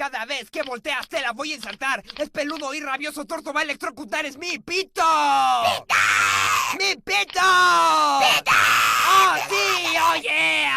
Cada vez que volteas te la voy a ensartar. Es peludo y rabioso, torto va a electrocutar. ¡Es mi pito! ¡Pito! ¡Mi pito! ¡Pito! ¡Oh, sí! ¡Oh, yeah!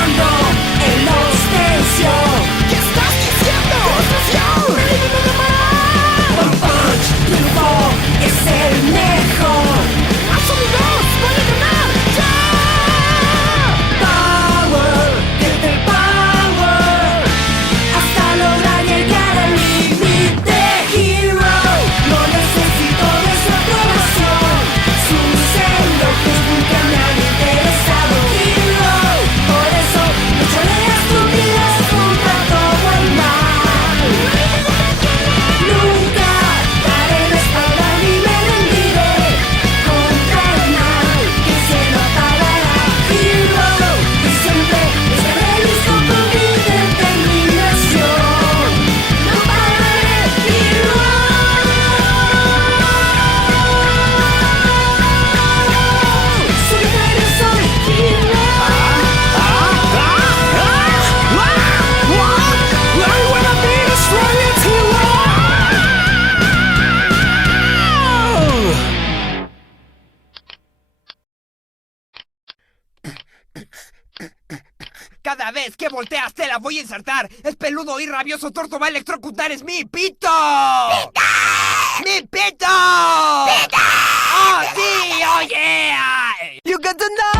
Pensando en los venció. ¿Qué estás diciendo? ¡Demostración! One Punch triunfó, es el mejor. ¡Asumidos! ¡Voy a ganar! ¡Ya! Power, get the power, hasta lograr llegar al límite. Hero, no necesito de su aprobación. Sus elogios nunca me han interesado. Hero, por eso lucharé hasta un día contra todo el mal. Nunca daré la espalda ni me rendiré contra el mal que se lo apagará. Hero, y siempre estaré listo con mi determinación. No pararé, Hero. Solitario soy Hero. I wanna be the strongest hero. Cada vez que volteas te la voy a ensartar. Es peludo y rabioso, torto va a electrocutar. ¡Es mi pito! ¡Pito! ¡Mi pito! ¡Pito! ¡Oh, sí! ¡Oh, yeah! You got to know.